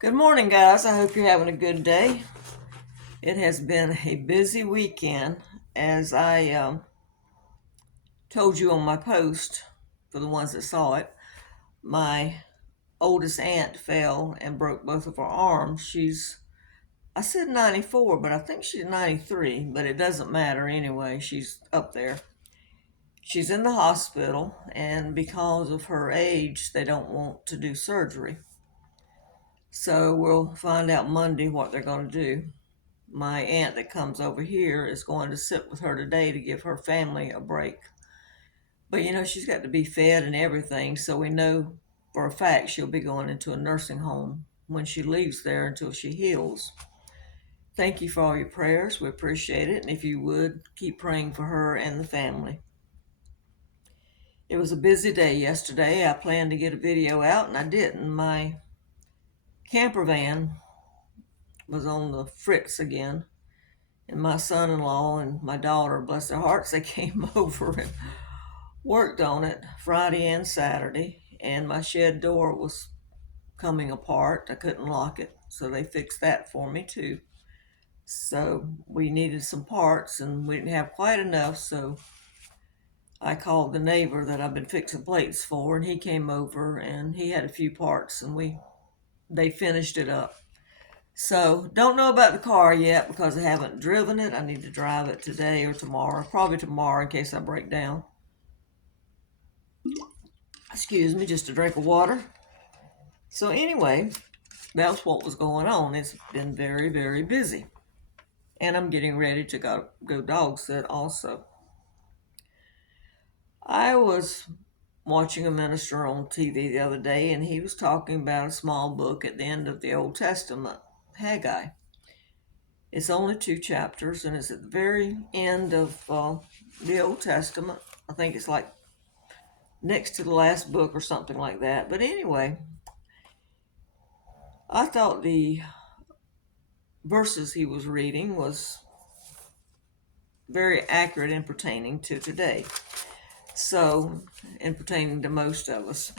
Good morning, guys. I hope you're having a good day. It has been a busy weekend, as I told you on my post for the ones that saw it. My oldest aunt fell and broke both of her arms. I said 94, but I think she's 93, but it doesn't matter anyway. She's up there. She's in the hospital, and because of her age, they don't want to do surgery. So we'll find out Monday what they're going to do. My aunt that comes over here is going to sit with her today to give her family a break. But she's got to be fed and everything, so we know for a fact she'll be going into a nursing home when she leaves there until she heals. Thank you for all your prayers. We appreciate it. And if you would, keep praying for her and the family. It was a busy day yesterday. I planned to get a video out and I didn't. My camper van was on the fritz again. And my son-in-law and my daughter, bless their hearts, they came over and worked on it Friday and Saturday. And my shed door was coming apart. I couldn't lock it, so they fixed that for me too. So we needed some parts and we didn't have quite enough, so I called the neighbor that I've been fixing plates for, and he came over and he had a few parts, and they finished it up. So don't know about the car yet because I haven't driven it. I need to drive it today or tomorrow, probably tomorrow in case I break down. Excuse me, just a drink of water. So anyway, that's what was going on. It's been very, very busy. And I'm getting ready to go dog sit also. I was watching a minister on TV the other day, and he was talking about a small book at the end of the Old Testament, Haggai. It's only 2 chapters, and it's at the very end of the Old Testament. I think it's like next to the last book or something like that. But anyway, I thought the verses he was reading was very accurate and pertaining to today. So, and pertaining to most of us.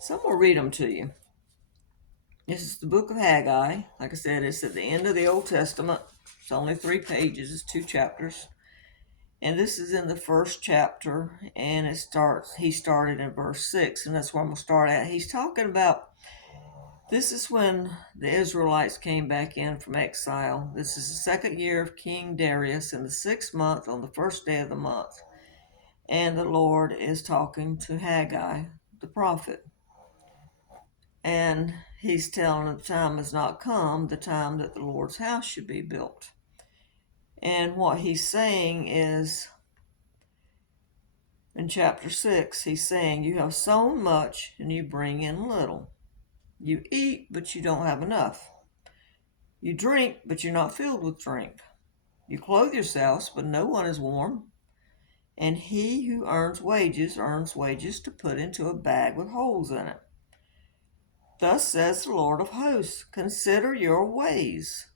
So I'm going to read them to you. This is the book of Haggai. Like I said, it's at the end of the Old Testament. It's only 3 pages. It's 2 chapters. And this is in the first chapter, and he started in verse 6, and that's where I'm going to start at. He's talking about, this is when the Israelites came back in from exile. This is the second year of King Darius, in the 6th month, on the first day of the month. And the Lord is talking to Haggai, the prophet. And he's telling him the time has not come, the time that the Lord's house should be built. And what he's saying is, in chapter 6, he's saying, you have sown much and you bring in little. You eat, but you don't have enough. You drink, but you're not filled with drink. You clothe yourselves, but no one is warm. And he who earns wages to put into a bag with holes in it. Thus says the Lord of hosts, consider your ways.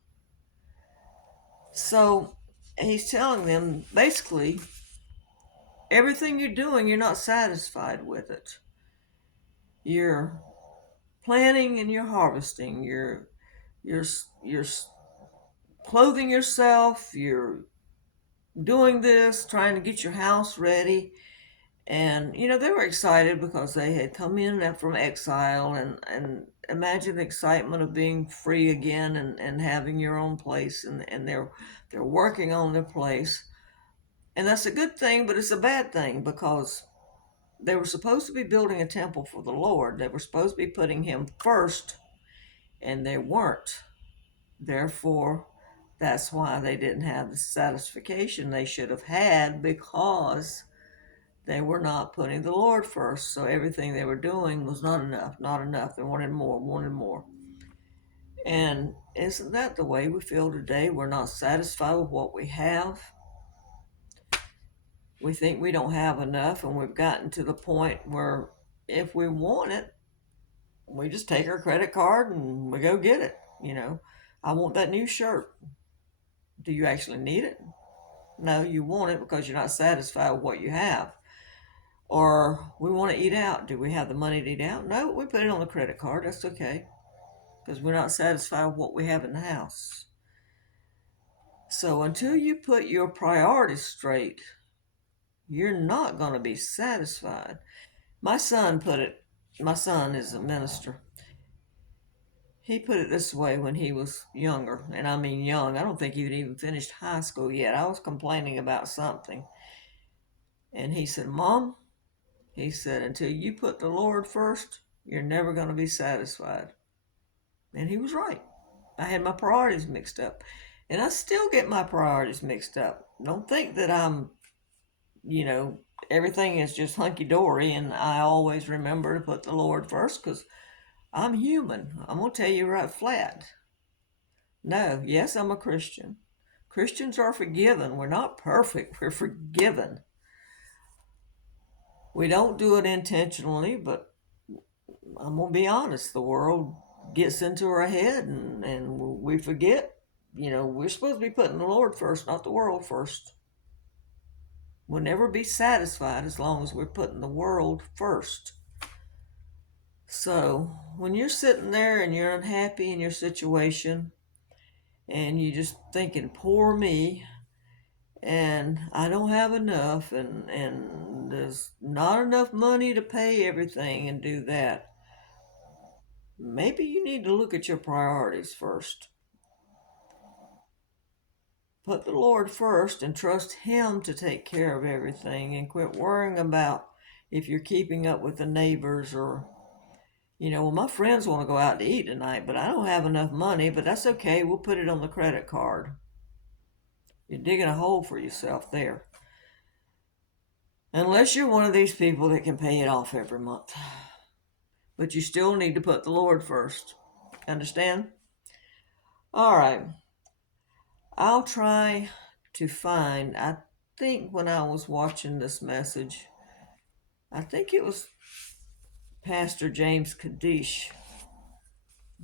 So he's telling them, basically, everything you're doing, you're not satisfied with it. You're planting and you're harvesting. You're clothing yourself. You're doing this, trying to get your house ready. And, they were excited because they had come in from exile, and imagine the excitement of being free again and having your own place, and they're working on their place. And that's a good thing, but it's a bad thing because they were supposed to be building a temple for the Lord. They were supposed to be putting him first, and they weren't. Therefore, that's why they didn't have the satisfaction they should have had, because they were not putting the Lord first. So everything they were doing was not enough, not enough. They wanted more, wanted more. And isn't that the way we feel today? We're not satisfied with what we have. We think we don't have enough, and we've gotten to the point where if we want it, we just take our credit card and we go get it. I want that new shirt. Do you actually need it? No, you want it because you're not satisfied with what you have. Or we want to eat out. Do we have the money to eat out? No, we put it on the credit card. That's okay. because we're not satisfied with what we have in the house. So until you put your priorities straight, you're not going to be satisfied. My son is a minister. He put it this way when he was younger, and I mean young. I don't think he'd even finished high school yet. I was complaining about something. And he said, Mom, he said, until you put the Lord first, you're never going to be satisfied. And he was right. I had my priorities mixed up. And I still get my priorities mixed up. Don't think that you know, everything is just hunky dory and I always remember to put the Lord first, because I'm human. I'm going to tell you right flat. No, yes, I'm a Christian. Christians are forgiven. We're not perfect, we're forgiven. We don't do it intentionally, but I'm going to be honest, the world gets into our head and we forget. You know, we're supposed to be putting the Lord first, not the world first. We'll never be satisfied as long as we're putting the world first. So when you're sitting there and you're unhappy in your situation and you're just thinking, poor me, and I don't have enough, and there's not enough money to pay everything and do that, maybe you need to look at your priorities first. Put the Lord first and trust Him to take care of everything, and quit worrying about if you're keeping up with the neighbors, or, you know, well, my friends want to go out to eat tonight, but I don't have enough money, but that's okay. We'll put it on the credit card. You're digging a hole for yourself there. Unless you're one of these people that can pay it off every month. But you still need to put the Lord first. Understand? All right. I'll try to find, I think when I was watching this message, I think it was Pastor James Kaddis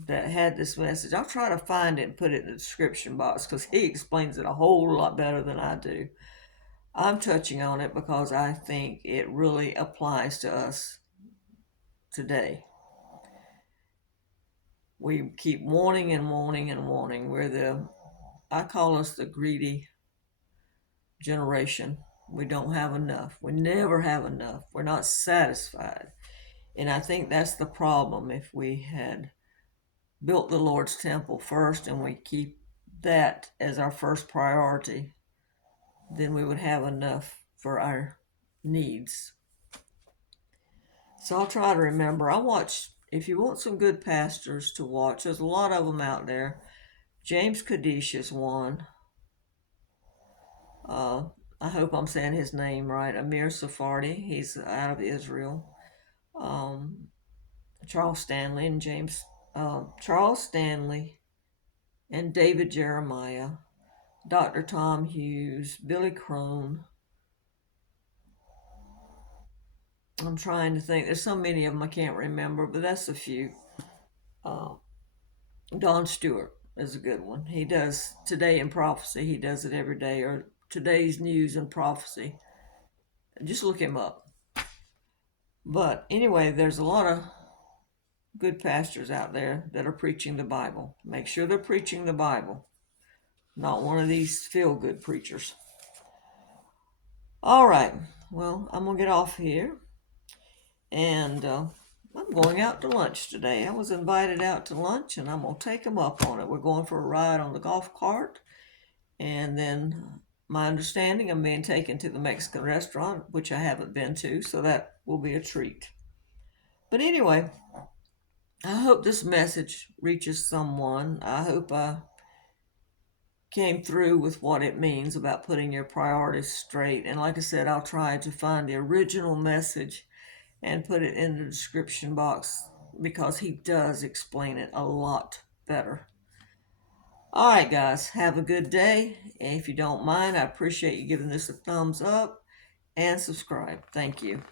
that had this message. I'll try to find it and put it in the description box, because he explains it a whole lot better than I do. I'm touching on it because I think it really applies to us today. We keep wanting and wanting and wanting. I call us the greedy generation. We don't have enough. We never have enough. We're not satisfied. And I think that's the problem. If we had built the Lord's temple first and we keep that as our first priority, then we would have enough for our needs. So I'll try to remember. If you want some good pastors to watch, there's a lot of them out there. James Kaddis is one. I hope I'm saying his name right. Amir Sephardi, he's out of Israel. Charles Stanley and David Jeremiah, Dr. Tom Hughes, Billy Crone. I'm trying to think. There's so many of them I can't remember, but that's a few. Don Stewart is a good one. He does Today in Prophecy. He does it every day, or Today's News and Prophecy. Just look him up. But anyway, there's a lot of good pastors out there that are preaching the Bible. Make sure they're preaching the Bible, not one of these feel-good preachers. All right. Well, I'm going to get off here. And I'm going out to lunch today. I was invited out to lunch, and I'm going to take them up on it. We're going for a ride on the golf cart. And then my understanding, I'm being taken to the Mexican restaurant, which I haven't been to, so that will be a treat. But anyway, I hope this message reaches someone. I hope I came through with what it means about putting your priorities straight. And like I said, I'll try to find the original message and put it in the description box, because he does explain it a lot better. All right, guys, have a good day. And if you don't mind, I appreciate you giving this a thumbs up and subscribe. Thank you.